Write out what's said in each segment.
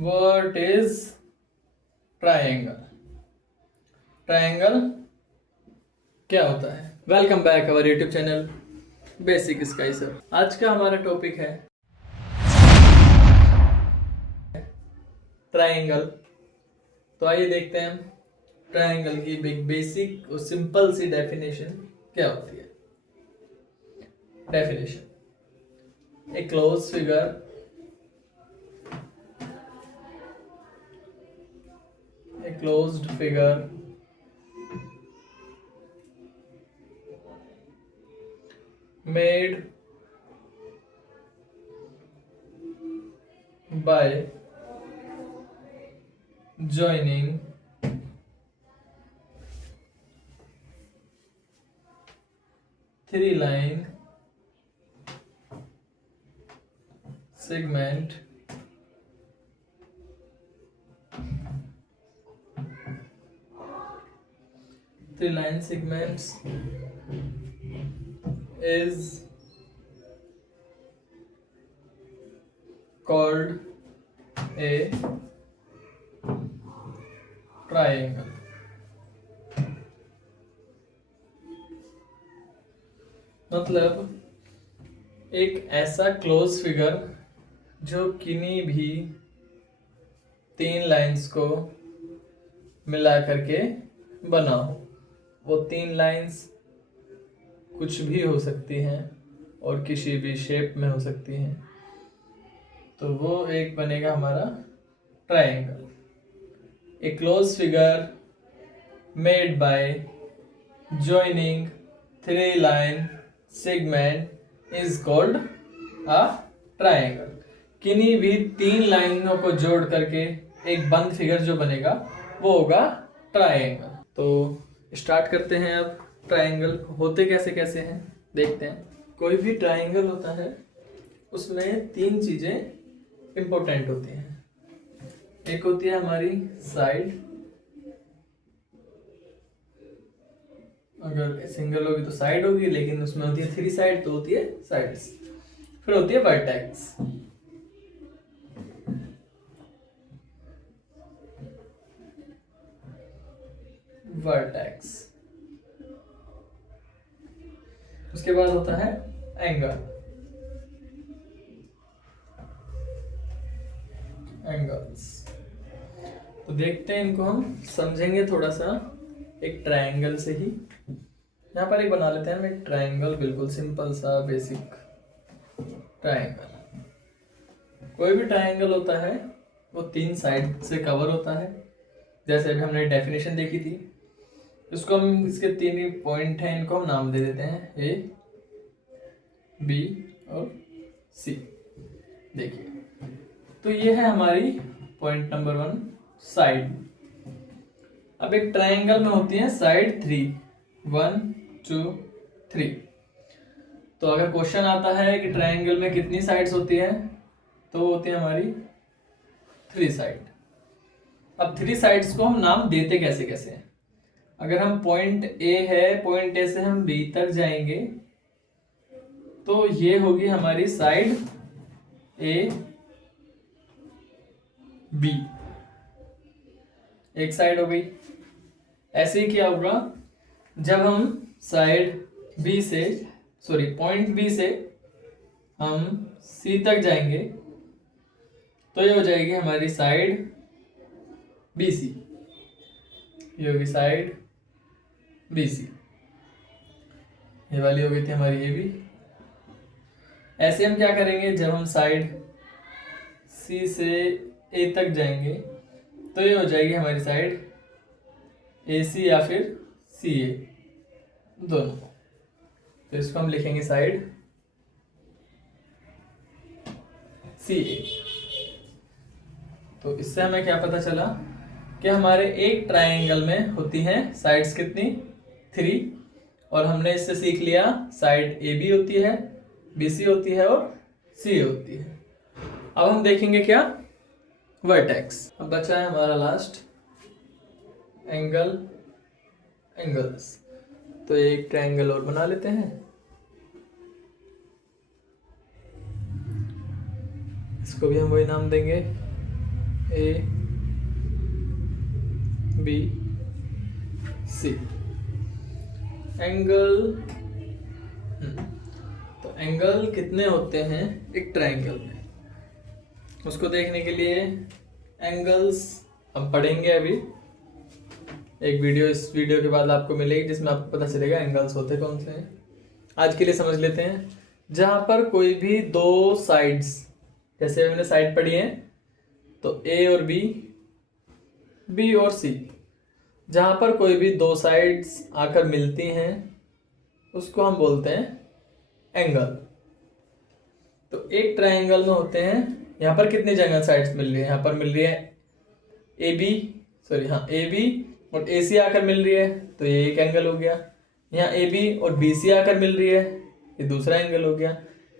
What is triangle? Triangle क्या होता है? Welcome back our YouTube channel basic sky sir. आज का हमारा टॉपिक है ट्रायंगल। तो आइए देखते हैं ट्रायंगल की बेसिक और सिंपल सी डेफिनेशन क्या होती है। Definition: A close figure a closed figure made by joining three line segment three line segments is called a triangle। मतलब एक ऐसा क्लोज फिगर जो किन्हीं भी तीन लाइंस को मिला करके बना हो। वो तीन लाइंस कुछ भी हो सकती हैं और किसी भी शेप में हो सकती हैं, तो वो एक बनेगा हमारा triangle. A close figure made by joining three line segment is called a triangle. किन्हीं भी तीन लाइनों को जोड़ करके एक बंद फिगर जो बनेगा वो होगा ट्रायंगल। तो स्टार्ट करते हैं। अब ट्रायंगल होते कैसे कैसे हैं देखते हैं। कोई भी ट्रायंगल होता है उसमें तीन चीजें इंपॉर्टेंट होती हैं। एक होती है हमारी साइड, अगर सिंगल होगी तो साइड होगी, लेकिन उसमें होती है थ्री साइड तो होती है साइड्स। फिर होती है वर्टेक्स। वर्टेक्स उसके बाद होता है एंगल। एंगल्स तो देखते हैं, इनको हम समझेंगे थोड़ा सा एक ट्रायंगल से ही। यहाँ पर एक बना लेते हैं हम एक ट्रायंगल, बिल्कुल सिंपल सा बेसिक ट्रायंगल। कोई भी ट्रायंगल होता है वो तीन साइड से कवर होता है। जैसे अभी हमने डेफिनेशन देखी थी, इसको हम इसके तीन ही पॉइंट हैं, इनको हम नाम दे देते हैं ए, बी और सी। देखिए, तो ये है हमारी पॉइंट नंबर 1 साइड। अब एक ट्रायंगल में होती है साइड 3, 1 2 3। तो अगर क्वेश्चन आता है कि ट्रायंगल में कितनी साइड्स होती है, तो होती है हमारी 3 साइड। अब 3 साइड्स को हम नाम देते कैसे कैसे हैं। अगर हम पॉइंट ए है, पॉइंट ए से हम बी तक जाएंगे तो ये होगी हमारी साइड ए बी, एक साइड हो गई। ऐसे ही क्या होगा, जब हम साइड बी से पॉइंट बी से हम सी तक जाएंगे तो ये हो जाएगी हमारी साइड बी सी। ये होगी साइड बी सी। ये वाली हो गई थी हमारी ए बी। ऐसे हम क्या करेंगे, जब हम साइड सी से ए तक जाएंगे तो ये हो जाएगी हमारी साइड ए सी या फिर सी ए, दोनों। तो इसको हम लिखेंगे साइड सी ए। तो इससे हमें क्या पता चला कि हमारे एक ट्रायंगल में होती हैं साइड्स कितनी, 3। और हमने इससे सीख लिया साइड ए बी होती है, बी सी होती है और सी ए होती है। अब हम देखेंगे क्या, वर्टेक्स। अब बचा है हमारा लास्ट एंगल, एंगल्स। तो एक ट्रायंगल और बना लेते हैं। इसको भी हम वही नाम देंगे ए बी सी। एंगल, तो एंगल कितने होते हैं एक ट्रायंगल में, उसको देखने के लिए एंगल्स हम पढ़ेंगे अभी। एक वीडियो इस वीडियो के बाद आपको मिलेगी जिसमें आपको पता चलेगा एंगल्स होते कौन से हैं। आज के लिए समझ लेते हैं, जहां पर कोई भी दो साइड्स, जैसे हमने साइड पढ़ी है तो ए और बी, बी और सी, जहां पर कोई भी दो साइड्स आकर मिलती हैं उसको हम बोलते हैं एंगल। तो एक ट्रायंगल में होते हैं, यहाँ पर कितनी जगह साइड्स मिल रही है, यहाँ पर मिल रही है ए बी, सॉरी हाँ ए बी और ए सी आकर मिल रही है, तो ये एक एंगल हो गया। यहाँ ए बी और बी सी आकर मिल रही है, ये दूसरा एंगल हो गया।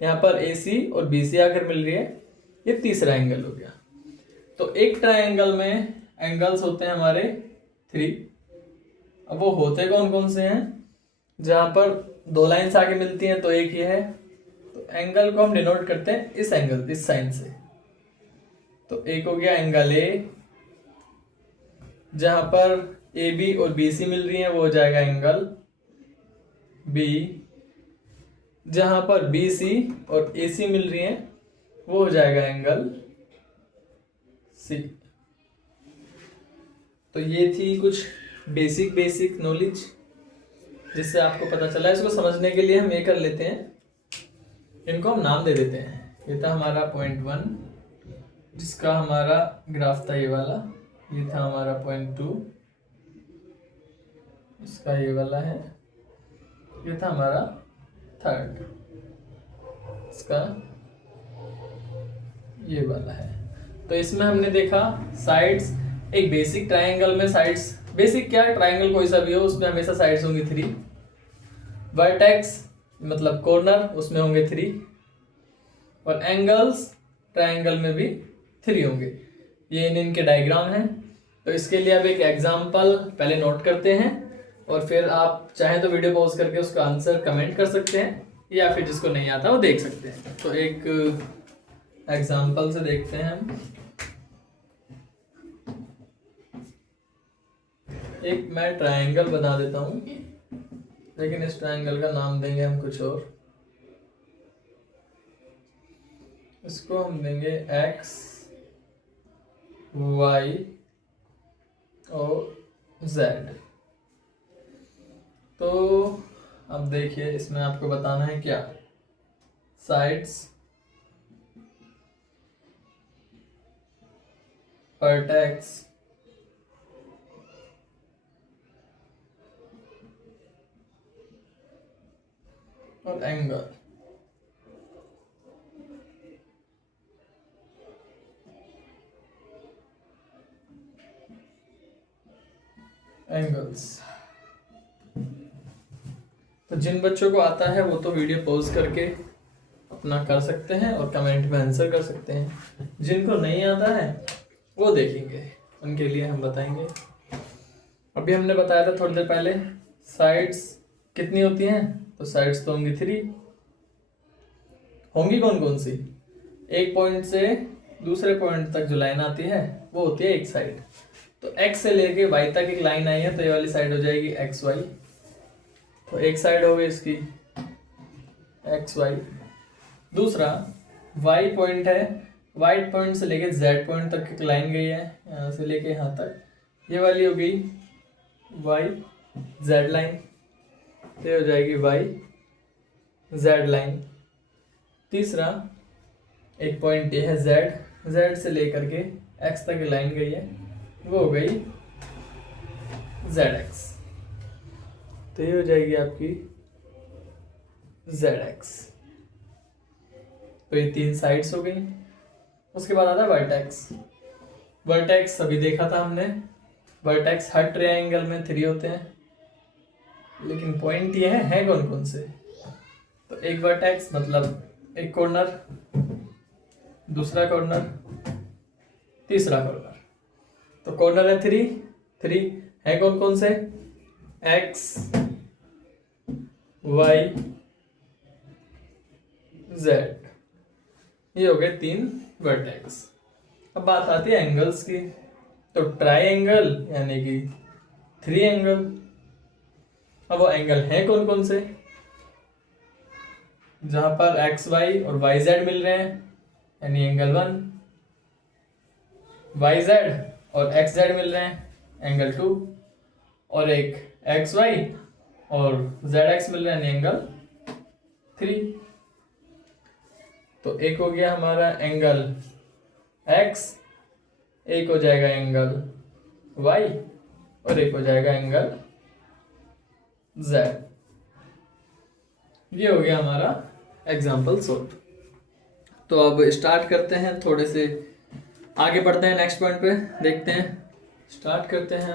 यहाँ पर ए सी और बी सी आकर मिल रही है, ये तीसरा एंगल हो गया। तो एक ट्रायंगल में एंगल्स होते हैं हमारे 3। अब वो होते कौन कौन से हैं, जहां पर दो लाइंस आके मिलती हैं तो एक ये है, तो एंगल को हम डिनोट करते हैं इस एंगल, इस साइन से। तो एक हो गया एंगल ए, जहां पर ए बी और बी सी मिल रही है वो हो जाएगा एंगल बी, जहां पर बी सी और ए सी मिल रही है वो हो जाएगा एंगल सी। तो ये थी कुछ बेसिक नॉलेज जिससे आपको पता चला। इसको समझने के लिए हम ये कर लेते हैं, इनको हम नाम दे देते हैं। ये था हमारा पॉइंट 1 जिसका हमारा ग्राफ था ये वाला, ये था हमारा पॉइंट 2 इसका ये वाला है, ये था हमारा 3rd इसका ये वाला है। तो इसमें हमने देखा साइड्स, एक बेसिक ट्रायंगल में साइड्स, बेसिक क्या है, ट्रायंगल कोई सा भी हो उसमें हमेशा साइड्स होंगी 3। वर्टेक्स मतलब कॉर्नर, उसमें होंगे 3, और एंगल्स ट्रायंगल में भी 3 होंगे। ये इनके डायग्राम हैं। तो इसके लिए अब एक एग्जांपल पहले नोट करते हैं और फिर आप चाहें तो वीडियो पॉज करके उसका आंसर कमेंट कर सकते हैं, या फिर जिसको नहीं आता वो देख सकते हैं। तो एक एग्जांपल से देखते हैं हम। एक मैं ट्रायंगल बना देता हूं, लेकिन इस ट्रायंगल का नाम देंगे हम कुछ और। इसको हम देंगे x y और z। तो अब देखिए इसमें आपको बताना है क्या, साइड्स, वर्टेक्स और एंगल। एंगल्स तो जिन बच्चों को आता है वो तो वीडियो पॉज करके अपना कर सकते हैं और कमेंट में आंसर कर सकते हैं। जिनको नहीं आता है वो देखेंगे, उनके लिए हम बताएंगे। अभी हमने बताया था थोड़ी देर पहले साइड्स कितनी होती हैं, तो साइड्स तो होंगी 3। होंगी कौन कौन सी, एक पॉइंट से दूसरे पॉइंट तक जो लाइन आती है वो होती है एक साइड। तो x से लेके y तक एक लाइन आई है तो ये वाली साइड हो जाएगी एक्स वाई, तो एक साइड हो गई इसकी एक्स वाई। दूसरा y पॉइंट है, y पॉइंट से लेके z पॉइंट तक एक लाइन गई है, यहाँ से लेके यहाँ तक, ये वाली हो गई y z लाइन, ये हो जाएगी y z लाइन। तीसरा एक पॉइंट ये है z से लेकर के x तक लाइन गई है, वो हो गई zx, तो ये हो जाएगी आपकी zx। तो ये 3 साइड्स हो गई। उसके बाद आता है वर्टेक्स। वर्टेक्स अभी देखा था हमने, वर्टेक्स हर ट्रायंगल में 3 होते हैं, लेकिन पॉइंट ये है कौन कौन से। तो एक वर्टेक्स मतलब एक कॉर्नर, दूसरा कॉर्नर, तीसरा कॉर्नर। तो कॉर्नर है 3 है कौन कौन से, x y z, ये हो गए 3 वर्टेक्स। अब बात आती है एंगल्स की। तो ट्राई एंगल यानी कि 3 एंगल। अब वो एंगल हैं कौन कौन से, जहां पर एक्स वाई और वाई जेड मिल रहे हैं, यानी एंगल 1, वाई जेड और एक्स जेड मिल रहे हैं, एंगल 2, और एक एक्स वाई और जेड एक्स मिल रहे हैं, एंगल 3। तो एक हो गया हमारा एंगल एक्स, एक हो जाएगा एंगल वाई और एक हो जाएगा एंगल जेड। ये हो गया हमारा एग्जाम्पल सॉल्व। तो अब स्टार्ट करते हैं, थोड़े से आगे बढ़ते हैं, नेक्स्ट पॉइंट पे देखते हैं। स्टार्ट करते हैं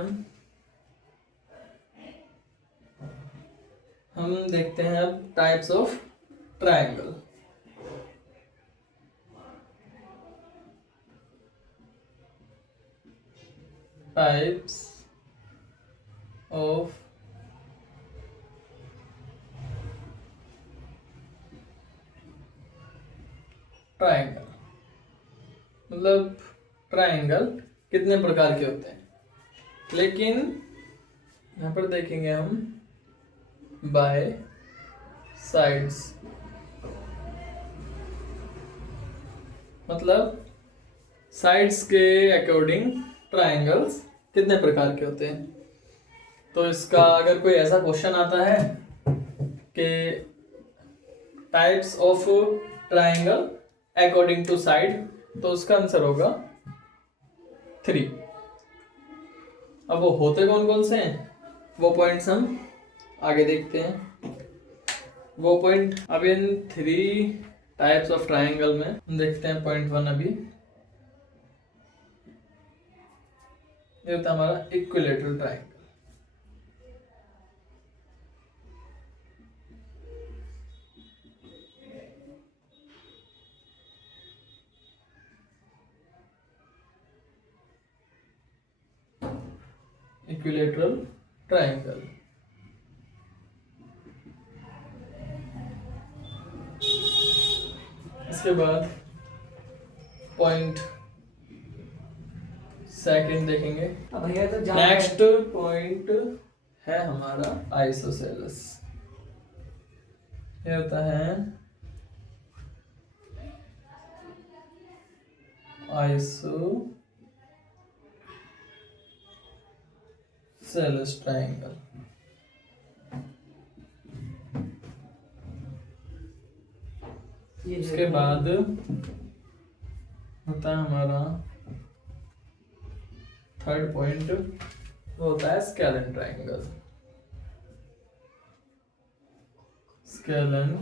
हम देखते हैं अब types of triangle. Types of triangle, मतलब ट्रायंगल कितने प्रकार के होते हैं, लेकिन यहाँ पर देखेंगे हम बाय साइड्स, मतलब साइड्स के अकॉर्डिंग ट्रायंगल्स कितने प्रकार के होते हैं। तो इसका अगर कोई ऐसा क्वेश्चन आता है कि types of triangle according to side, तो उसका आंसर होगा 3। अब वो होते कौन कौन से हैं, वो पॉइंट्स हम आगे देखते हैं। वो पॉइंट अब इन 3 टाइप्स ऑफ ट्रायंगल में हम देखते हैं। पॉइंट 1 अभी ये होता है हमारा इक्विलेटरल ट्रायंगल। इक्विलेटरल ट्रायंगल, इसके बाद पॉइंट सेकंड देखेंगे। नेक्स्ट पॉइंट है हमारा आइसोसेलेस। ये होता है आइसोसेलेस ट्रायंगल। उसके बाद होता है हमारा थर्ड पॉइंट, वो होता है स्केलन ट्रायंगल। स्केलन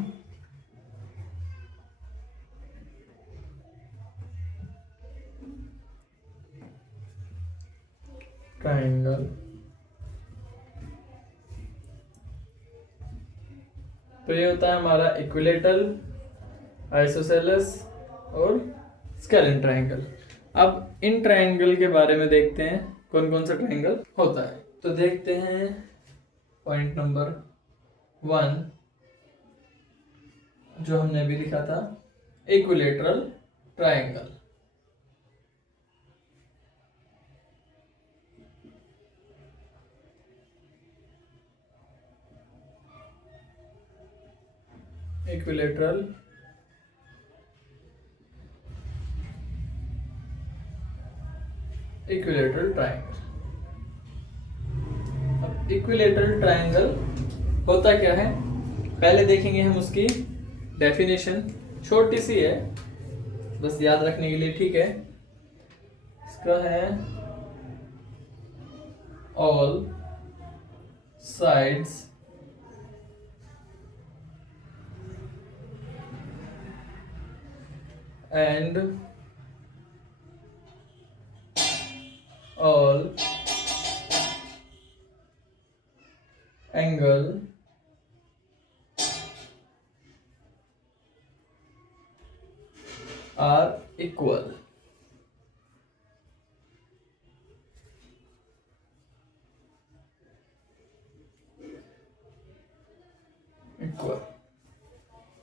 ट्रायंगल, तो ये होता है हमारा इक्विलेटरल, आइसोसेलेस और स्केलन ट्रायंगल। अब इन ट्रायंगल के बारे में देखते हैं कौन कौन सा ट्रायंगल होता है। तो देखते हैं पॉइंट नंबर 1 जो हमने अभी लिखा था, इक्विलेटरल ट्रायंगल। Equilateral triangle. अब इक्विलेटरल ट्रायंगल होता क्या है, पहले देखेंगे हम उसकी डेफिनेशन। छोटी सी है, बस याद रखने के लिए, ठीक है। इसका है all sides and all angle are equal.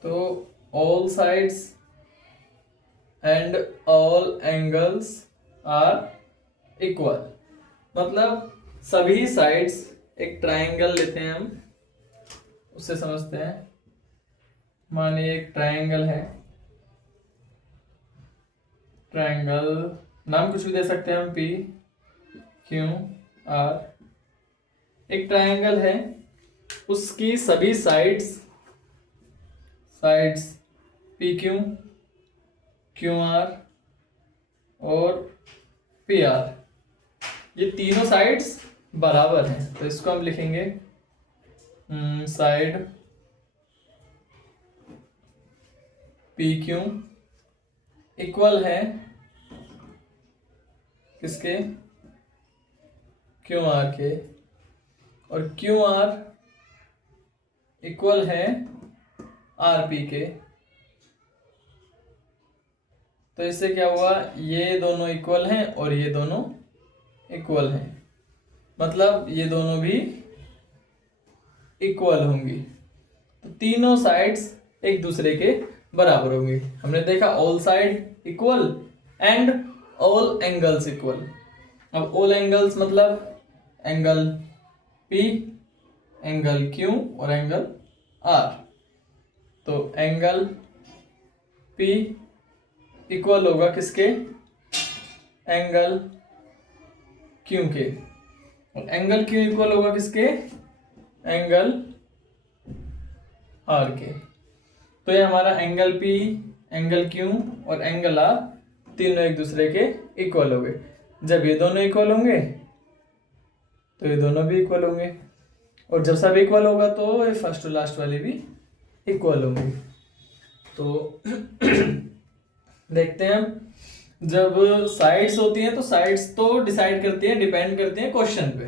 तो all sides and all angles are equal. मतलब सभी साइड्स, एक ट्राइंगल लेते हैं हम, उससे समझते हैं। मानिए एक ट्राइंगल है, ट्राइंगल नाम कुछ भी दे सकते हैं हम, पी क्यू आर। एक ट्राइंगल है, उसकी सभी sides P Q, Q R और पी आर, ये तीनों साइड्स बराबर हैं। तो इसको हम लिखेंगे साइड पी क्यू इक्वल है किसके, क्यू आर के, और क्यू आर इक्वल है आर पी के। तो इससे क्या हुआ, ये दोनों इक्वल हैं और ये दोनों इक्वल हैं, मतलब ये दोनों भी इक्वल होंगी। तो तीनों साइड्स एक दूसरे के बराबर होंगी। हमने देखा all side equal and all angles equal. अब ऑल एंगल्स मतलब एंगल P, एंगल Q और एंगल R। तो एंगल P इक्वल होगा किसके, एंगल Q के, और एंगल Q इक्वल होगा किसके, एंगल R के। तो ये हमारा एंगल P, एंगल Q और एंगल R तीनों एक दूसरे के इक्वल हो गए। जब ये दोनों इक्वल होंगे तो ये दोनों भी इक्वल होंगे, और जब सब इक्वल होगा तो ये फर्स्ट और लास्ट वाले भी इक्वल होंगे। तो देखते हैं हम, जब साइड्स होती हैं तो साइड्स तो डिसाइड करती हैं, डिपेंड करती हैं क्वेश्चन पे,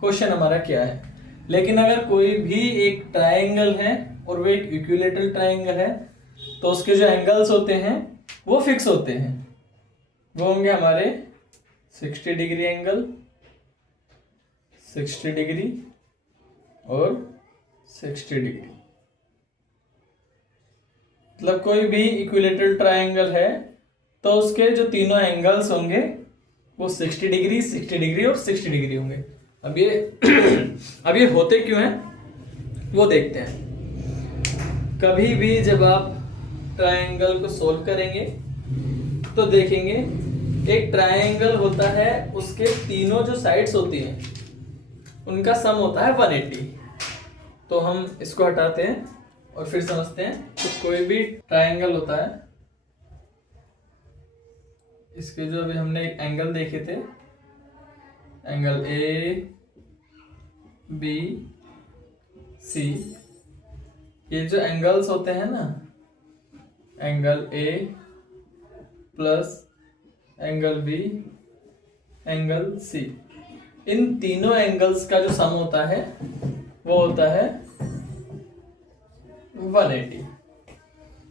क्वेश्चन हमारा क्या है। लेकिन अगर कोई भी एक ट्राइंगल है और वो एक इक्विलेटरल ट्राइंगल है तो उसके जो एंगल्स होते हैं वो फिक्स होते हैं। वो होंगे हमारे 60 डिग्री एंगल, 60 डिग्री और 60 डिग्री। मतलब कोई भी इक्विलेटरल ट्राइंगल है तो उसके जो तीनों एंगल्स होंगे वो 60 डिग्री, 60 डिग्री और 60 डिग्री होंगे। अब ये होते क्यों हैं वो देखते हैं। कभी भी जब आप ट्राइंगल को सोल्व करेंगे तो देखेंगे एक ट्राइंगल होता है, उसके तीनों जो साइड्स होती हैं उनका सम होता है 180। तो हम इसको हटाते हैं और फिर समझते हैं। तो कोई भी ट्राइंगल होता है, इसके जो अभी हमने एंगल देखे थे, एंगल ए बी सी, ये जो एंगल्स होते हैं ना, angle A plus angle B angle C, इन तीनों एंगल्स का जो सम होता है वो होता है 180।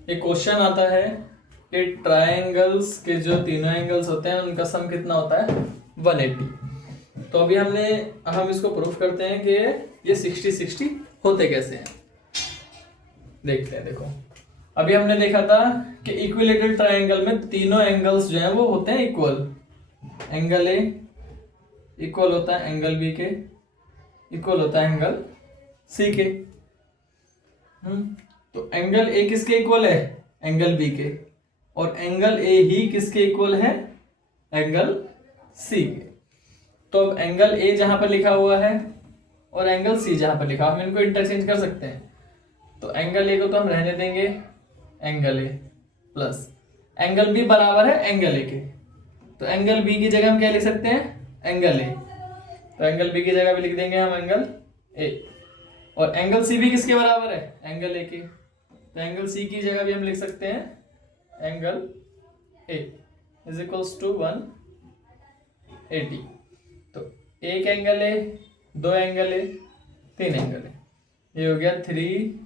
एक क्वेश्चन आता है कि ट्राइंगल्स के जो तीनों एंगल्स होते हैं उनका सम कितना होता है, 180। तो अभी हम इसको प्रूफ करते हैं कि ये 60-60 होते कैसे हैं। देखते हैं। देखो अभी हमने देखा था कि इक्विलेटरल ट्राइंगल में तीनों एंगल्स जो हैं वो होते हैं इक्वल। एंगल ए इक्वल होता है एंगल बी के, इक्वल होता है एंगल सी के। तो एंगल ए किसके इक्वल है, एंगल बी के, और एंगल ए ही किसके इक्वल है, एंगल सी के। तो अब एंगल ए जहां पर लिखा हुआ है और एंगल सी जहां पर लिखा, हम इनको इंटरचेंज कर सकते हैं। तो एंगल ए को तो हम रहने देंगे angle A plus angle B बराबर है एंगल ए के। तो एंगल बी की जगह हम क्या लिख सकते हैं, एंगल ए। तो एंगल बी की जगह भी लिख देंगे हम एंगल ए, और एंगल सी भी किसके बराबर है, एंगल ए के। तो एंगल सी की जगह भी हम लिख सकते हैं angle A is equals to 180। तो एक एंगल ए, दो एंगल ए, तीन एंगल ए, ये हो गया 3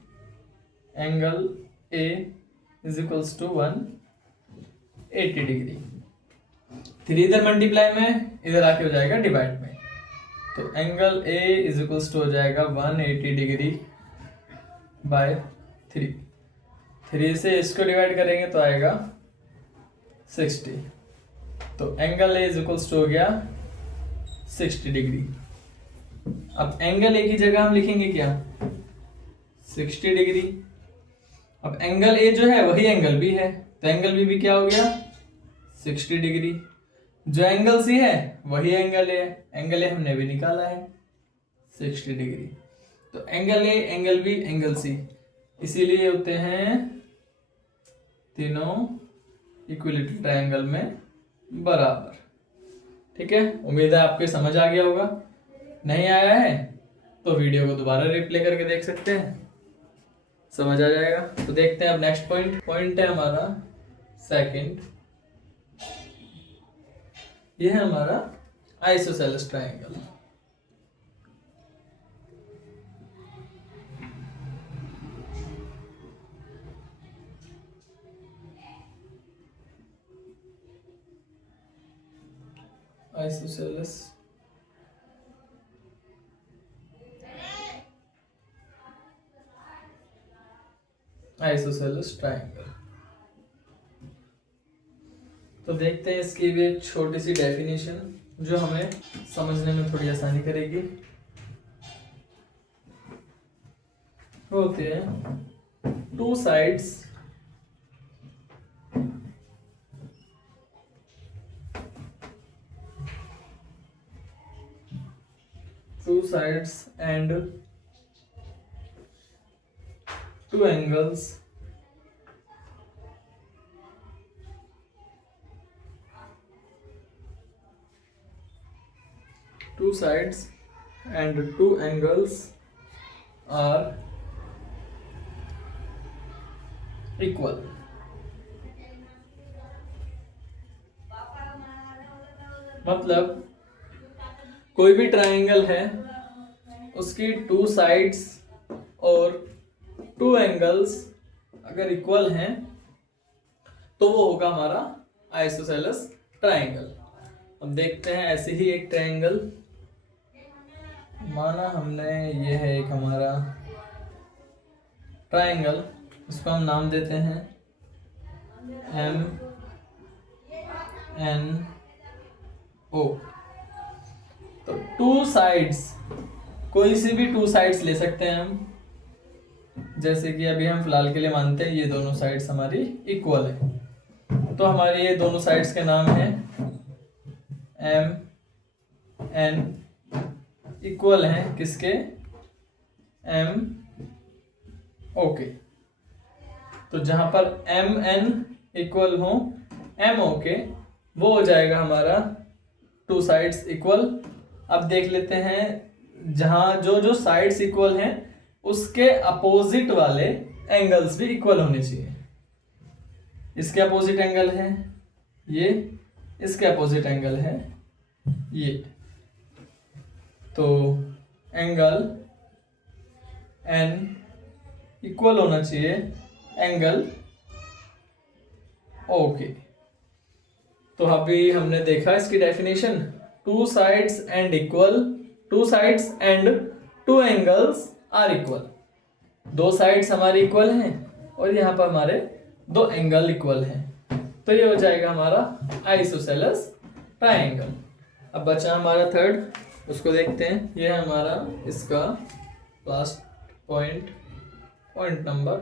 angle A is equals to 180 degree. 3 इधर मल्टीप्लाई में, इधर आके हो जाएगा डिवाइड में। तो angle A is equals to हो जाएगा 180 डिग्री बाय 3। 3 से इसको डिवाइड करेंगे तो आएगा 60। तो angle A is equals to हो गया 60 डिग्री। अब एंगल ए की जगह हम लिखेंगे क्या, 60 डिग्री। अब एंगल ए जो है वही एंगल बी है, तो एंगल बी भी क्या हो गया 60 डिग्री। जो एंगल सी है वही एंगल ए है, एंगल ए हमने भी निकाला है 60 डिग्री। तो angle A, angle B, angle C, इसीलिए होते हैं तीनों इक्विलेटरल ट्रायंगल में बराबर। ठीक है, उम्मीद है आपके समझ आ गया होगा। नहीं आया है तो वीडियो को दोबारा रिप्ले करके देख सकते हैं, समझ आ जाएगा। तो देखते हैं अब नेक्स्ट पॉइंट है हमारा सेकंड। ये है हमारा आइसोसेलेस ट्रायंगल। Isosceles triangle. तो देखते हैं इसकी भी एक छोटी सी डेफिनेशन जो हमें समझने में थोड़ी आसानी करेगी। होते हैं two sides and two angles are equal। मतलब कोई भी ट्रायंगल है, उसकी टू साइड्स और टू एंगल्स अगर इक्वल हैं तो वो होगा हमारा आइसोसेलेस ट्रायंगल। अब देखते हैं ऐसे ही एक ट्रायंगल, माना हमने ये है एक हमारा ट्रायंगल, इसको हम नाम देते हैं MNO। तो टू साइड्स, कोई सी भी टू साइड्स ले सकते हैं हम, जैसे कि अभी हम फिलहाल के लिए मानते हैं ये दोनों साइड्स हमारी इक्वल है, तो हमारी ये दोनों साइड्स के नाम है MN, इक्वल हैं किसके, MO के। तो जहां पर MN इक्वल हो MO के, वो हो जाएगा हमारा टू साइड्स इक्वल। अब देख लेते हैं, जहां जो साइड्स इक्वल हैं उसके अपोजिट वाले एंगल्स भी इक्वल होने चाहिए। इसके अपोजिट एंगल है ये, इसके अपोजिट एंगल है ये, तो एंगल N इक्वल होना चाहिए एंगल O के। तो अभी हमने देखा इसकी definition, two sides and two angles are equal. दो साइड्स हमारे इक्वल हैं और यहाँ पर हमारे दो एंगल इक्वल हैं, तो ये हो जाएगा हमारा आइसोसेलेस ट्रायंगल। अब बचा हमारा थर्ड, उसको देखते हैं। ये है हमारा इसका लास्ट पॉइंट नंबर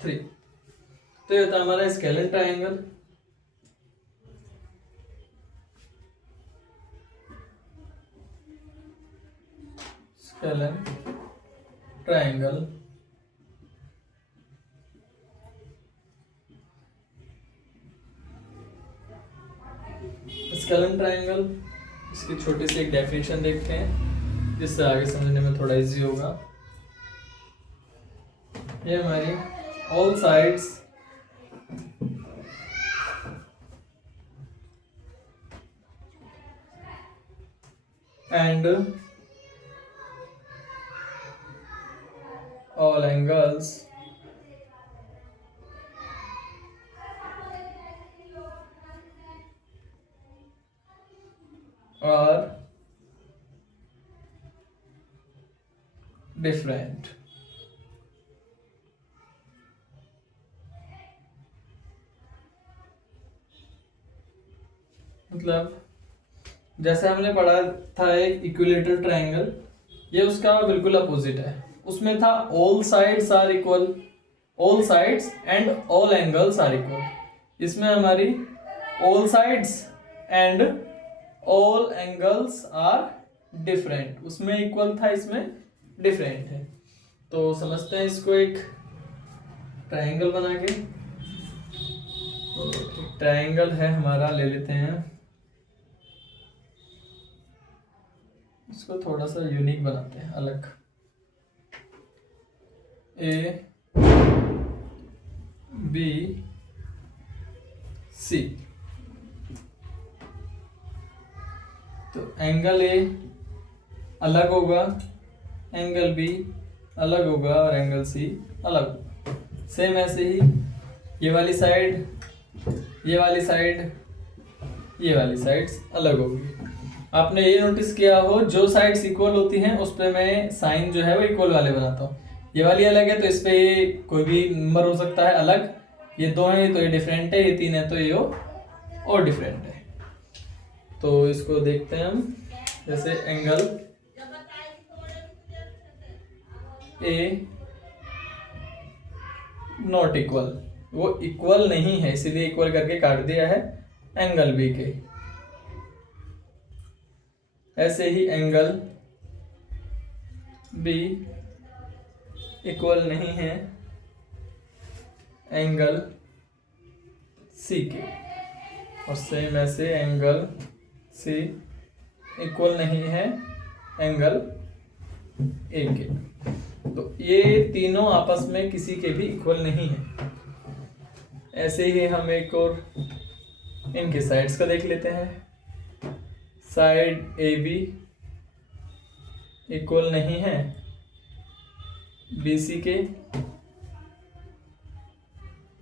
3। तो ये होता है हमारा स्केलन ट्रायंगल। स्केलन ट्रायंगल इसकी छोटी सी एक डेफिनेशन देखते हैं जिससे आगे समझने में थोड़ा इजी होगा। ये हमारी all sides and all angles are different। मतलब जैसे हमने पढ़ा था एक इक्विलेटरल ट्रायंगल, ये उसका बिल्कुल अपोजिट है। उसमें था all sides are equal, all sides and all angles are equal. इसमें हमारी all sides and all angles are different, उसमें इक्वल था, इसमें डिफरेंट है। तो समझते हैं इसको एक ट्रायंगल बना के। तो ट्रायंगल है हमारा, ले लेते हैं इसको, थोड़ा सा यूनिक बनाते हैं, अलग। ए बी सी, तो एंगल ए अलग होगा, एंगल बी अलग होगा और एंगल सी अलग होगा। सेम ऐसे ही ये वाली साइड, ये वाली साइड, ये वाली साइड्स अलग होगी। आपने ये नोटिस किया हो, जो साइड्स इक्वल होती हैं उस पे मैं साइन जो है वो इक्वल वाले बनाता हूँ। ये वाली अलग है तो इस पे ये कोई भी नंबर हो सकता है अलग, ये दो है तो ये डिफरेंट है, ये तीन है तो ये और डिफरेंट है। तो इसको देखते हैं हम, जैसे एंगल ए नॉट इक्वल, वो इक्वल नहीं है इसीलिए इक्वल करके काट दिया है एंगल बी के। ऐसे ही एंगल बी इक्वल नहीं है एंगल सी के, और सेम ऐसे एंगल सी इक्वल नहीं है एंगल ए के। तो ये तीनों आपस में किसी के भी इक्वल नहीं है। ऐसे ही हम एक और इनके साइड्स का देख लेते हैं। साइड ए बी इक्वल नहीं है बी सी के,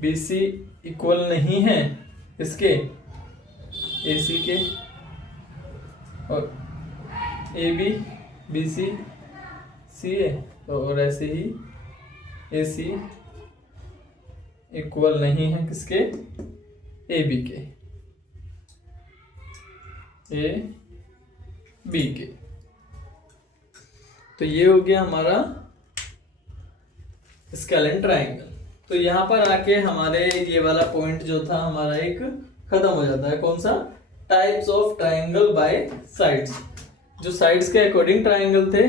बी सी इक्वल नहीं है इसके ए सी के, और ए बी बी सी सी ए, तो और ऐसे ही ए सी इक्वल नहीं है किसके, ए बी के, ए बी के। तो ये हो गया हमारा स्केलेन ट्रायंगल। तो यहां पर आके हमारे ये वाला पॉइंट जो था हमारा एक खत्म हो जाता है। कौन सा? Types of triangle by sides. जो साइड्स के अकॉर्डिंग ट्रायंगल थे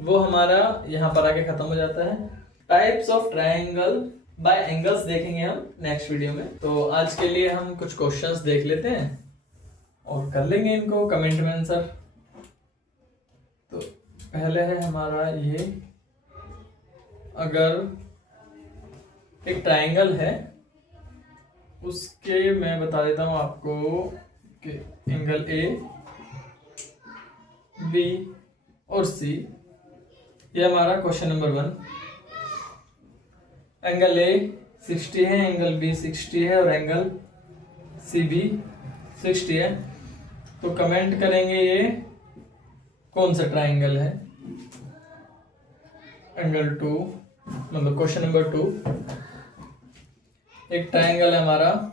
वो हमारा यहाँ पर आके खत्म हो जाता है। Types of triangle by angles देखेंगे हम नेक्स्ट वीडियो में। तो आज के लिए हम कुछ क्वेश्चंस देख लेते हैं और कर लेंगे इनको कमेंट में आंसर। तो पहले है हमारा ये, अगर एक ट्रायंगल है उसके मैं बता देता हूं आपको कि एंगल ए बी और सी, ये हमारा क्वेश्चन नंबर 1। एंगल ए 60 है, एंगल बी 60 है और एंगल सी भी 60 है। तो कमेंट करेंगे ये कौन सा ट्रायंगल है। एंगल 2 मतलब क्वेश्चन नंबर 2, एक ट्रायंगल है हमारा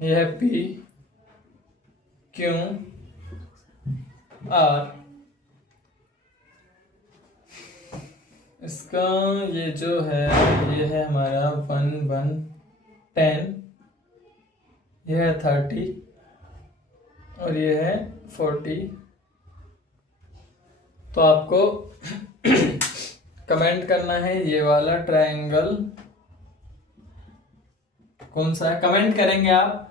यह है पी क्यू आर। इसका ये जो है ये है हमारा 1 1 10, यह है 30 और ये है 40। तो आपको कमेंट करना है ये वाला ट्रायंगल कौन सा है। कमेंट करेंगे आप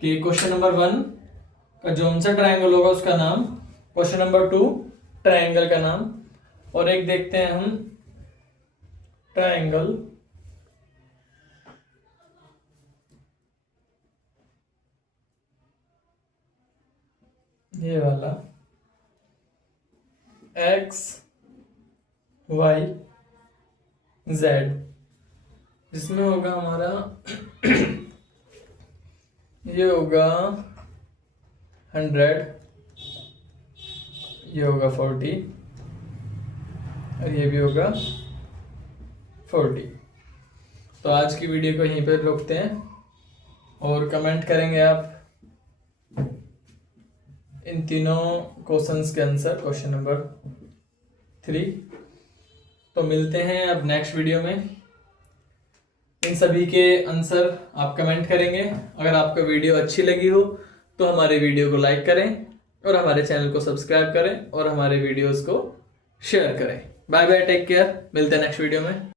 कि क्वेश्चन नंबर 1 का जो सा ट्रायंगल होगा उसका नाम, क्वेश्चन नंबर 2 ट्रायंगल का नाम, और एक देखते हैं हम ट्रायंगल ये वाला x y z, जिसमें होगा हमारा ये होगा 100, ये होगा 40 और ये भी होगा 40। तो आज की वीडियो को यहीं पर रोकते हैं और कमेंट करेंगे आप इन तीनों क्वेश्चंस के आंसर, क्वेश्चन नंबर 3। तो मिलते हैं अब नेक्स्ट वीडियो में। इन सभी के आंसर आप कमेंट करेंगे। अगर आपको वीडियो अच्छी लगी हो तो हमारे वीडियो को लाइक करें और हमारे चैनल को सब्सक्राइब करें और हमारे वीडियोस को शेयर करें। बाय बाय, टेक केयर, मिलते हैं नेक्स्ट वीडियो में।